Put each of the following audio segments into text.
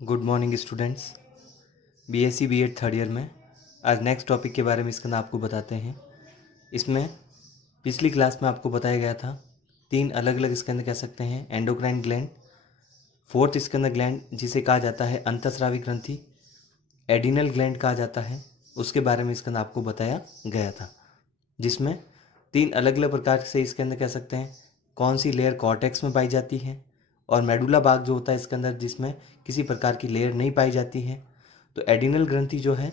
Good morning students. BSc BEd third year में आज next topic के बारे में इसके अंदर आपको बताते हैं। इसमें पिछली क्लास में आपको बताया गया था तीन अलग अलग इसके अंदर कह सकते हैं एंडोक्राइन ग्लैंड, फोर्थ इसके अंदर ग्लैंड जिसे कहा जाता है अंतःस्रावी ग्रंथि, एडिनल ग्लैंड कहा जाता है, उसके बारे में इसके अंदर आपको बताया गया था, जिसमें तीन अलग अलग प्रकार से इसके अंदर कह सकते हैं कौन सी लेयर कॉर्टेक्स में पाई जाती है और मेडुला भाग जो होता है इसके अंदर जिसमें किसी प्रकार की लेयर नहीं पाई जाती है। तो एडिनल ग्रंथि जो है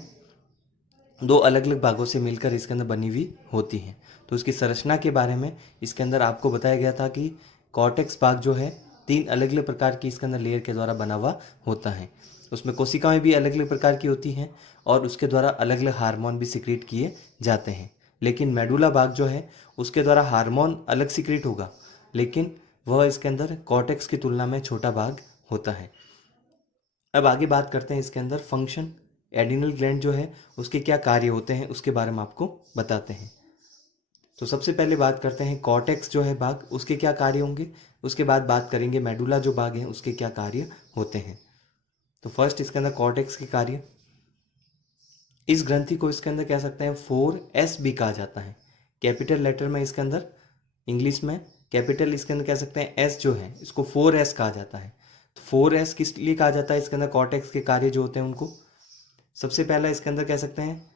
दो अलग अलग भागों से मिलकर इसके अंदर बनी हुई होती है। तो उसकी संरचना के बारे में इसके अंदर आपको बताया गया था कि कॉर्टेक्स भाग जो है तीन अलग अलग प्रकार की इसके अंदर लेयर के द्वारा बना हुआ होता है। उसमें कोशिकाएं भी अलग अलग प्रकार की होती हैं और उसके द्वारा अलग अलग हार्मोन भी सिक्रीट किए जाते हैं। लेकिन मेडुला भाग जो है उसके द्वारा हार्मोन अलग सिक्रीट होगा, लेकिन वह इसके अंदर कॉर्टेक्स की तुलना में छोटा भाग होता है। अब आगे बात करते हैं इसके अंदर फंक्शन, एडिनल ग्लैंड जो है उसके क्या कार्य होते हैं उसके बारे में आपको बताते हैं। तो सबसे पहले बात करते हैं कॉर्टेक्स जो है भाग उसके क्या कार्य होंगे, उसके बाद बात करेंगे मेडुला जो भाग है उसके क्या कार्य होते हैं। तो फर्स्ट इसके अंदर कॉर्टेक्स के कार्य, इस ग्रंथि को इसके अंदर कह सकते हैं 4S भी कहा जाता है। कैपिटल लेटर में इसके अंदर इंग्लिश में कैपिटल इसके अंदर कह सकते हैं एस जो है इसको 4S कहा जाता है। तो 4S किस लिए कहा जाता है, इसके अंदर कॉर्टेक्स के कार्य जो होते हैं उनको सबसे पहला इसके अंदर कह सकते हैं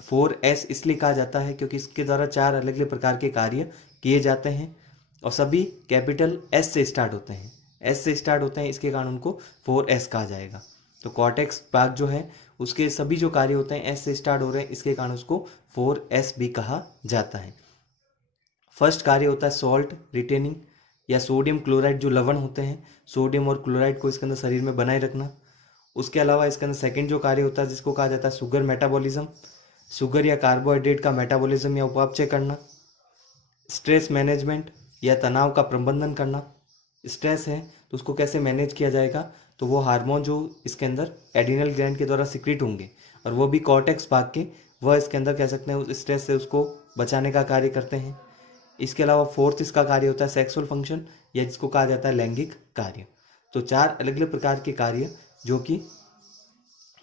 4S इसलिए कहा जाता है क्योंकि इसके द्वारा चार अलग अलग प्रकार के कार्य किए जाते हैं और सभी कैपिटल एस से स्टार्ट होते हैं, एस से स्टार्ट होते हैं, इसके कारण उनको 4S कहा जाएगा। तो कॉर्टेक्स भाग जो है उसके सभी जो कार्य होते हैं एस से स्टार्ट हो रहे हैं, इसके कारण उसको 4S भी कहा जाता है। फर्स्ट कार्य होता है सॉल्ट रिटेनिंग या सोडियम क्लोराइड जो लवण होते हैं, सोडियम और क्लोराइड को इसके अंदर शरीर में बनाए रखना। उसके अलावा इसके अंदर सेकंड जो कार्य होता है जिसको कहा जाता है शुगर मेटाबॉलिज्म, शुगर या कार्बोहाइड्रेट का मेटाबॉलिज्म या उपापचय करना। स्ट्रेस मैनेजमेंट या तनाव का प्रबंधन करना, स्ट्रेस है तो उसको कैसे मैनेज किया जाएगा, तो वो हार्मोन जो इसके अंदर एडिनल ग्लैंड के द्वारा सिक्रीट होंगे और वो भी कॉर्टेक्स भाग के, वह इसके अंदर कह सकते हैं उस स्ट्रेस से उसको बचाने का कार्य करते हैं। इसके अलावा फोर्थ इसका कार्य होता है सेक्सुअल फंक्शन या जिसको कहा जाता है लैंगिक कार्य। तो चार अलग अलग प्रकार के कार्य जो कि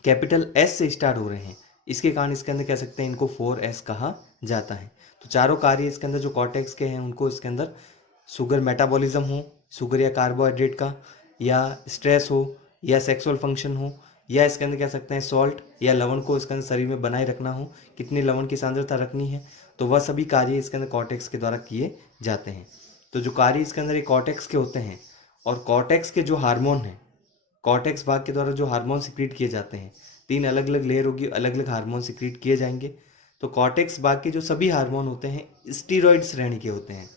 कैपिटल एस से स्टार्ट हो रहे हैं, इसके कारण इसके अंदर कह सकते हैं इनको 4S कहा जाता है। तो चारों कार्य इसके अंदर जो कॉर्टेक्स के हैं उनको इसके अंदर शुगर मेटाबॉलिज्म हो, शुगर या कार्बोहाइड्रेट का, या स्ट्रेस हो, या सेक्सुअल फंक्शन हो, या इसके अंदर कह सकते हैं सॉल्ट या लवण को इसके अंदर शरीर में बनाए रखना हो, कितनी लवण की सांद्रता रखनी है, तो वह सभी कार्य इसके अंदर कॉर्टेक्स के द्वारा किए जाते हैं। तो जो कार्य इसके अंदर ये कॉर्टेक्स के होते हैं और कॉर्टेक्स के जो हार्मोन हैं, कॉर्टेक्स भाग के द्वारा जो हार्मोन सिक्रीट किए जाते हैं, तीन अलग अलग लेयर होगी, अलग अलग हार्मोन सिक्रीट किए जाएंगे। तो कॉर्टेक्स भाग के जो सभी हार्मोन होते हैं स्टीरॉयड श्रेणी के होते हैं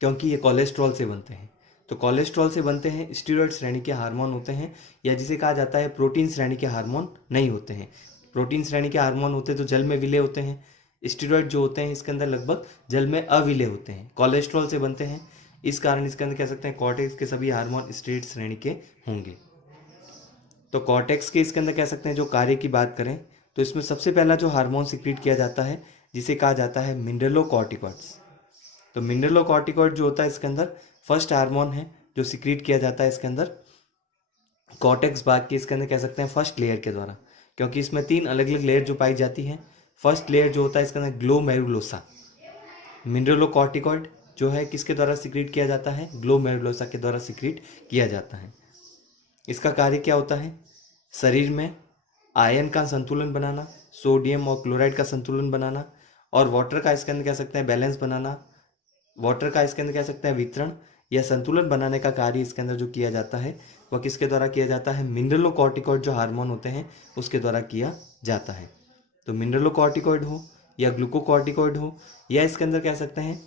क्योंकि ये कोलेस्ट्रॉल से बनते हैं। तो कोलेस्ट्रॉल से बनते हैं, स्टीरॉयड श्रेणी के हार्मोन होते हैं, या जिसे कहा जाता है प्रोटीन श्रेणी के हार्मोन नहीं होते हैं। प्रोटीन श्रेणी के हार्मोन होते तो जल में विलय होते हैं, स्टीरॉयड जो होते हैं इसके अंदर लगभग जल में अविलय होते हैं, कोलेस्ट्रॉल से बनते हैं, इस कारण इसके अंदर कह सकते हैं कॉर्टेक्स के सभी हार्मोन स्टीरॉयड श्रेणी के होंगे। तो कॉर्टेक्स के इसके अंदर कह सकते हैं जो कार्य की बात करें तो इसमें सबसे पहला जो हार्मोन सिक्रीट किया जाता है जिसे कहा जाता है मिनरलोकॉर्टिकॉइड्स। तो मिनरलोकॉर्टिकॉइड जो होता है इसके अंदर फर्स्ट हार्मोन है जो सिक्रीट किया जाता है इसके अंदर कॉर्टेक्स भाग के इसके अंदर कह सकते हैं फर्स्ट लेयर के द्वारा, क्योंकि इसमें तीन अलग अलग लेयर जो पाई जाती हैं। फर्स्ट लेयर जो होता है इसके अंदर ग्लोमेरुलोसा, मिनरलोकॉर्टिकॉइड जो है किसके द्वारा सिक्रीट किया जाता है, ग्लोमेरुलोसा के द्वारा सिक्रीट किया जाता है। इसका कार्य क्या होता है, शरीर में आयन का संतुलन बनाना, सोडियम और क्लोराइड का संतुलन बनाना और वाटर का इसके अंदर कह सकते हैं बैलेंस बनाना, वाटर का इसके अंदर कह सकते हैं वितरण या संतुलन बनाने का कार्य इसके अंदर जो किया जाता है वह किसके द्वारा किया जाता है, मिनरलोकॉर्टिकॉइड जो हार्मोन होते हैं उसके द्वारा किया जाता है। तो मिनरलोकॉर्टिकॉइड हो या ग्लूकोकॉर्टिकॉइड हो या इसके अंदर कह सकते हैं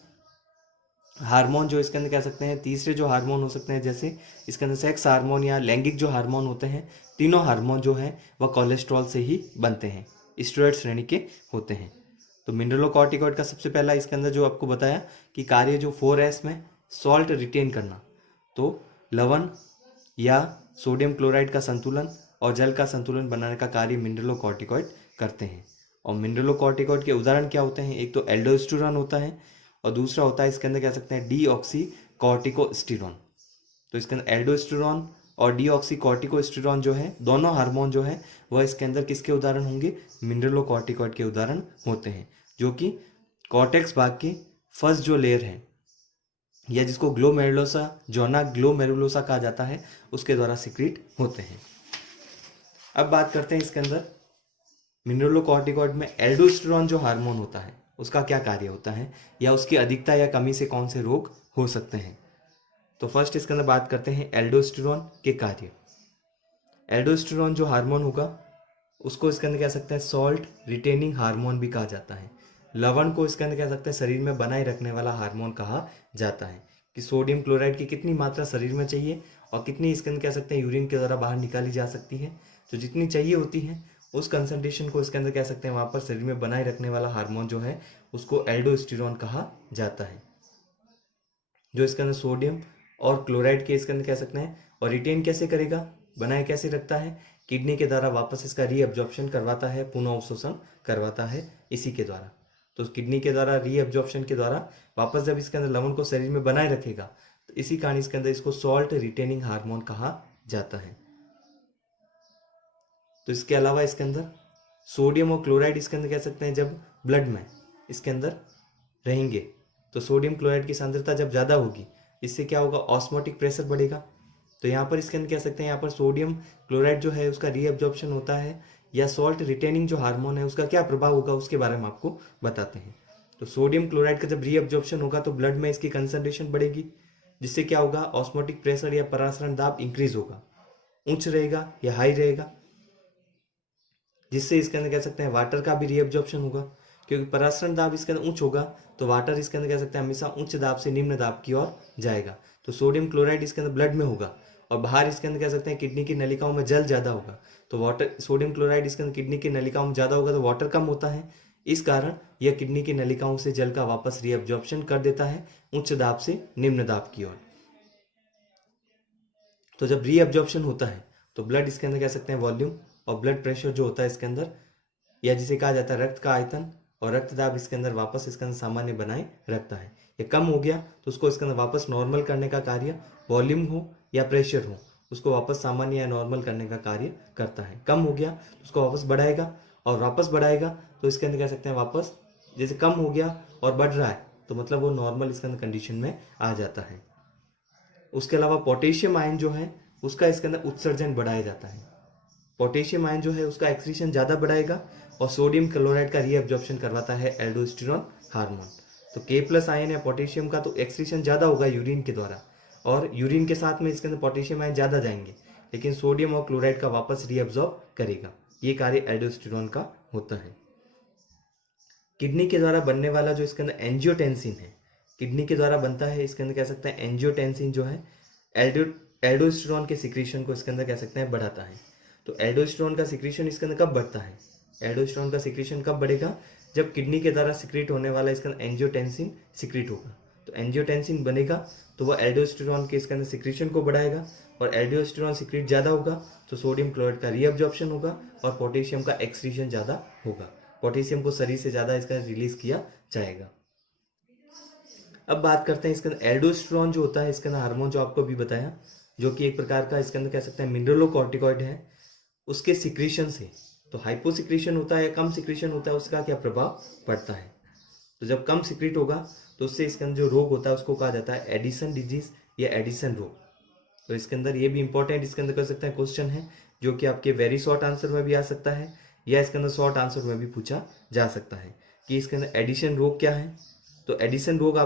हार्मोन जो इसके अंदर कह सकते हैं तीसरे जो हार्मोन हो सकते हैं, जैसे इसके अंदर सेक्स हार्मोन या लैंगिक जो हार्मोन होते हैं, तीनों हार्मोन जो है वह कोलेस्ट्रॉल से ही बनते हैं, स्टेरॉयड श्रेणी के होते हैं। तो मिनरलोकॉर्टिकॉइड का सबसे पहला इसके अंदर जो आपको बताया कि कार्य जो 4S में सॉल्ट रिटेन करना, तो लवण या सोडियम क्लोराइड का संतुलन और जल का संतुलन बनाने का कार्य मिनरलोकॉर्टिकॉइड करते हैं। और मिनरलोकॉर्टिकॉइड के उदाहरण क्या होते हैं, एक तो एल्डोस्टेरोन होता है और दूसरा होता है इसके अंदर कह सकते हैं डीऑक्सी कॉर्टिकोस्टेरोन। तो इसके अंदर एल्डोस्टेरोन और डीऑक्सीकॉर्टिकोस्टेरॉन जो है, दोनों हार्मोन जो है वह इसके अंदर किसके उदाहरण होंगे? मिनरलोकॉर्टिकॉइड के उदाहरण होते हैं, जो कि कॉर्टेक्स भाग की फर्स्ट जो लेयर है या जिसको ग्लोमेरुलोसा, जोना ग्लोमेरुलोसा कहा जाता है, उसके द्वारा सिक्रीट होते हैं। अब बात करते हैं इसके अंदर मिनरलोकॉर्टिकॉइड में एल्डोस्टेरॉन जो हार्मोन होता है उसका क्या कार्य होता है, या उसकी अधिकता या कमी से कौन से रोग हो सकते हैं। तो फर्स्ट इसके अंदर बात करते हैं एल्डोस्टेरॉन के कार्य। एल्डोस्टेरॉन जो हार्मोन होगा उसको इसके अंदर कह सकते हैं सॉल्ट रिटेनिंग हार्मोन भी कहा जाता है। लवण को इसके अंदर कह सकते हैं शरीर में बनाए रखने वाला हार्मोन कहा जाता है, कि सोडियम क्लोराइड की कितनी मात्रा शरीर में चाहिए और कितनी इसके अंदर कह सकते हैं यूरिन के द्वारा बाहर निकाली जा सकती है। तो जितनी चाहिए होती है उस कंसंट्रेशन को इसके अंदर कह सकते हैं वहाँ पर शरीर में बनाए रखने वाला हार्मोन जो है उसको एल्डोस्टेरॉन कहा जाता है, जो इसके अंदर सोडियम और क्लोराइड के इसके अंदर कह सकते हैं। और रिटेन कैसे करेगा, बनाए कैसे रखता है? किडनी के द्वारा वापस इसका रीअब्जॉर्प्शन करवाता है, पुनः अवशोषण करवाता है इसी के द्वारा। तो किडनी के द्वारा रीअब्जॉर्प्शन के द्वारा वापस जब इसके अंदर लवण को शरीर में बनाए रखेगा तो इसी कारण इसके अंदर इसको सॉल्ट रिटेनिंग हार्मोन कहा जाता है। तो इसके अलावा इसके अंदर सोडियम और क्लोराइड इसके अंदर कह सकते हैं जब ब्लड में इसके अंदर रहेंगे तो सोडियम क्लोराइड की सांद्रता जब ज़्यादा होगी, इससे क्या होगा? ऑस्मोटिक प्रेशर बढ़ेगा। तो यहाँ पर इसके अंदर कह सकते हैं यहाँ पर सोडियम क्लोराइड जो है उसका रीअब्जॉर्प्शन होता है, या सॉल्ट रिटेनिंग जो हार्मोन है उसका क्या प्रभाव होगा उसके बारे में आपको बताते हैं। तो सोडियम क्लोराइड का जब रीअब्जॉर्प्शन होगा तो ब्लड में इसकी कंसंट्रेशन बढ़ेगी, जिससे क्या होगा? ऑस्मोटिक प्रेशर या परासरण दाब इंक्रीज होगा, उच्च रहेगा या हाई रहेगा, जिससे इसके अंदर कह सकते हैं वाटर का भी रीअब्जॉर्प्शन होगा, क्योंकि परासरण दाब इसके अंदर उच्च होगा तो वाटर इसके अंदर कह सकते हैं हमेशा उच्च दाब से निम्न दाब की ओर जाएगा। तो सोडियम क्लोराइड इसके अंदर ब्लड में होगा और बाहर इसके अंदर कह सकते हैं किडनी की नलिकाओं में जल ज़्यादा होगा, तो वाटर सोडियम क्लोराइड इसके अंदर किडनी की नलिकाओं में ज़्यादा होगा तो वाटर कम होता है, इस कारण यह किडनी की नलिकाओं से जल का वापस रीअब्जॉर्प्शन कर देता है उच्च दाब से निम्न दाब की ओर। तो जब रीअब्जॉर्प्शन होता है तो ब्लड इसके अंदर कह सकते हैं वॉल्यूम और ब्लड प्रेशर जो होता है इसके अंदर, या जिसे कहा जाता है रक्त का आयतन और रक्त दाब इसके अंदर वापस इसके अंदर सामान्य बनाए रखता है। ये कम हो गया तो उसको इसके अंदर वापस नॉर्मल करने का कार्य, वॉल्यूम हो या प्रेशर हो, उसको वापस सामान्य या नॉर्मल करने का कार्य करता है। कम हो गया तो उसको वापस बढ़ाएगा और वापस बढ़ाएगा तो इसके अंदर कह सकते हैं वापस, जैसे कम हो गया और बढ़ रहा है तो मतलब वो नॉर्मल इसके अंदर कंडीशन में आ जाता है। उसके अलावा पोटेशियम आयन जो है उसका इसके अंदर उत्सर्जन बढ़ाया जाता है। पोटेशियम आयन जो है उसका एक्सक्रीशन ज़्यादा बढ़ाएगा और सोडियम क्लोराइड का रीअब्जॉर्प्शन करवाता है एल्डोस्टेरॉन हार्मोन। तो K+ आयन है पोटेशियम का, तो एक्सक्रीशन ज़्यादा होगा यूरिन के द्वारा, और यूरिन के साथ में इसके अंदर पोटेशियम आयन ज़्यादा जाएंगे, लेकिन सोडियम और क्लोराइड का वापस रीअब्जॉर्ब करेगा। ये कार्य एल्डोस्टेरॉन का होता है। किडनी के द्वारा बनने वाला जो इसके अंदर एंजियोटेंसिन है, किडनी के द्वारा बनता है, इसके अंदर कह सकते हैं एंजियोटेंसिन जो है एल्डोस्टेरॉन के सिक्रीशन को इसके अंदर कह सकते हैं बढ़ाता है। तो एल्डोस्टेरॉन का सिक्रीशन इसके अंदर कब बढ़ता है? एल्डोस्टेरॉन का सिक्रीशन कब बढ़ेगा? जब किडनी के द्वारा सिक्रीट होने वाला इसके अंदर एंजियोटेंसिन सिक्रीट होगा। तो एंजियोटेंसिन बनेगा तो वह एल्डोस्टेरॉन के इसके अंदर सिक्रीशन को बढ़ाएगा, और एल्डोस्टेरॉन सिक्रीट ज़्यादा होगा तो सोडियम क्लोराइड का रीअब्जॉर्प्शन होगा और पोटेशियम का एक्सक्रीशन ज़्यादा होगा। पोटेशियम को शरीर से ज़्यादा इसका रिलीज किया जाएगा। अब बात करते हैं इसके अंदर एल्डोस्टेरॉन जो होता है इसके अंदर हार्मोन जो आपको अभी बताया, जो कि एक प्रकार का इसके अंदर कह सकते हैं मिनरलोकॉर्टिकॉइड है, उसके सिक्रीशन से, तो हाइपो सिक्रीशन होता है या कम सिक्रीशन होता है, उसका क्या प्रभाव पड़ता है? तो जब कम सिक्रीट होगा तो उससे इसके अंदर जो रोग होता है उसको कहा जाता है एडिसन डिजीज या एडिसन रोग। तो इसके अंदर ये भी इंपॉर्टेंट इसके अंदर कर सकते हैं क्वेश्चन है, जो कि आपके वेरी शॉर्ट आंसर में भी आ सकता है या इसके अंदर शॉर्ट आंसर में भी पूछा जा सकता है कि इसके अंदर एडिशन रोग क्या है। तो एडिसन रोग आप